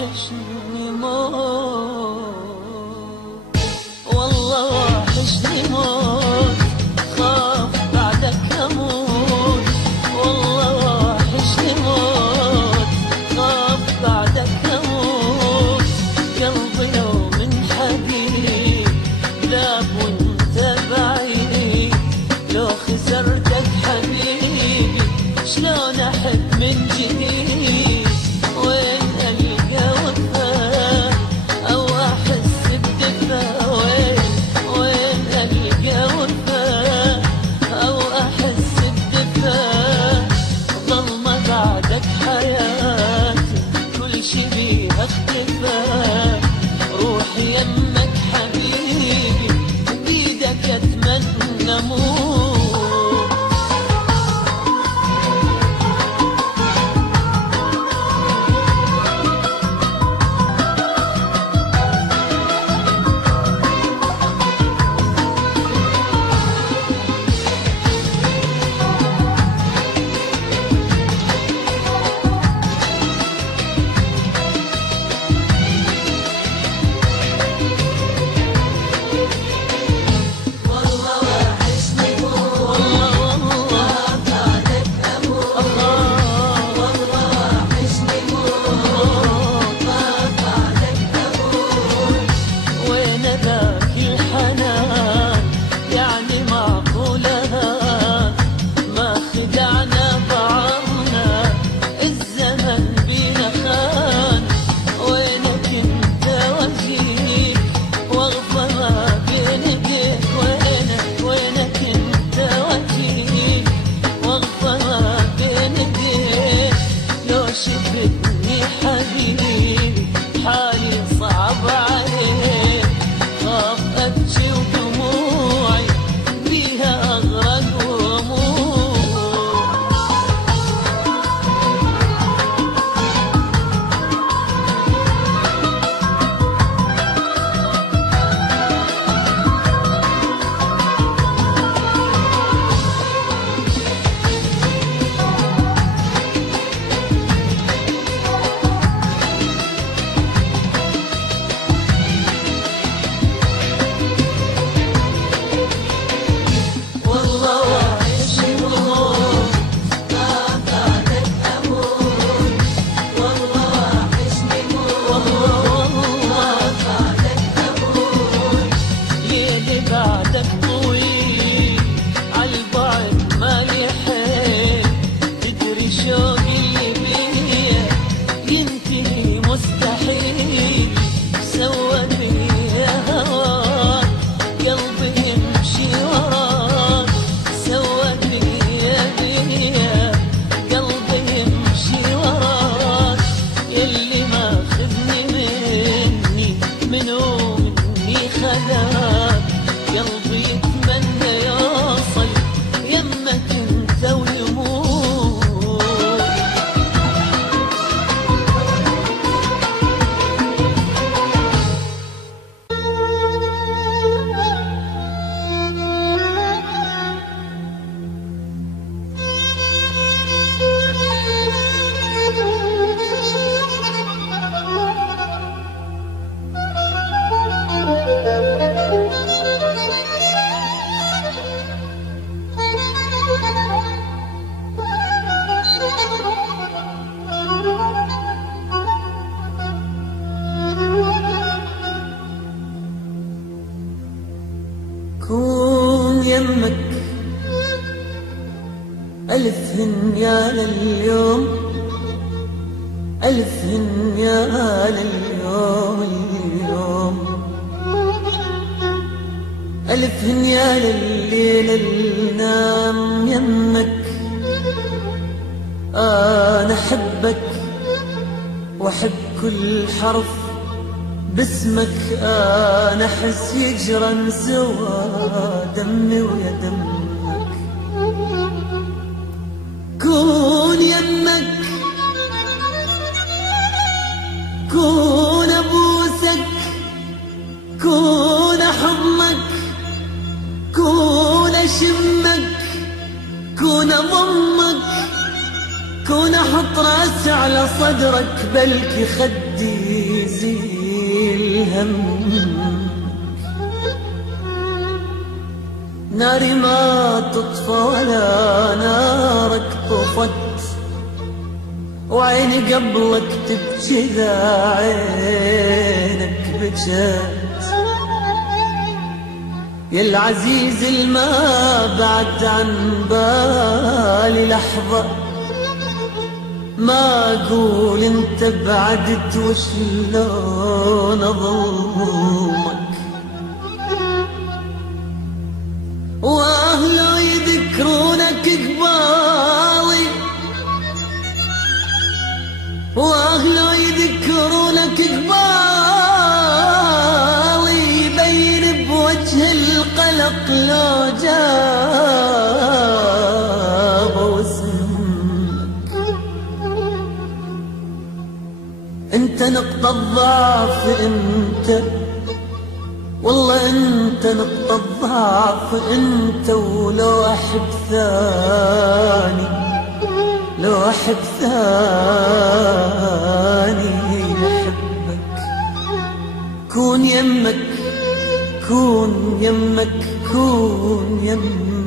وحشني موت، والله وحشني موت، خاف بعدك اموت، والله وحشني موت، خاف بعدك اموت، قلبي لو من حبيب ذاب وانت بعيد، لو خسرتك حبيبي شلون احب من جديد، وين القى وفاء او احس بدفاء، وين القى وفاء او احس بدفاء، ظلمة بعدك حياتي كل شي بيها اختفى، روحي يمك حبيبي بيدك اتمنى موت. شفتني حبيبي حالي صعب عليك، خاف ابكي ودموعي بيها اغرق واموت. بعدك طويل عالبعد مالي حيل، تدري شوقي بيا ينتهي مستحيل، سوى بيا هواك قلبي يمشي وراك، سوى بيا قلبي يمشي وراك، يلي ماخذني مني منو مني خذاك، قلبي يتمنى يوصل يمك انت ويموت. كون يمك ألف هنيا لليوم، ألف هنيا لليوم اليوم، ألف هنيا لليل النام يمك، أنا أحبك وأحب كل حرف باسمك، أنا أحس يجرن سوا دمي ويا دمك. كون يمك كون أبوسك، كون أحضنك، كون أشمك، كون أضمك، كون أحط راسي على صدرك، بلكي خدي هم ناري ما تطفى ولا نارك طفت، وعيني قبلك تبكي ذا عينك بجت. يا العزيز الما بعد عن بالي لحظة، ما اقول انت بعدت وشلون اظلمك. واهله يذكرونك قبالي، واهله يذكرونك قبالي، يبين بوجه القلق لو جابوا اسمك. انت نقطة الضعف انت، والله انت نقطة الضعف انت. ولو احب ثاني، لو احب ثاني يحبك، كون يمك كون يمك كون يمك.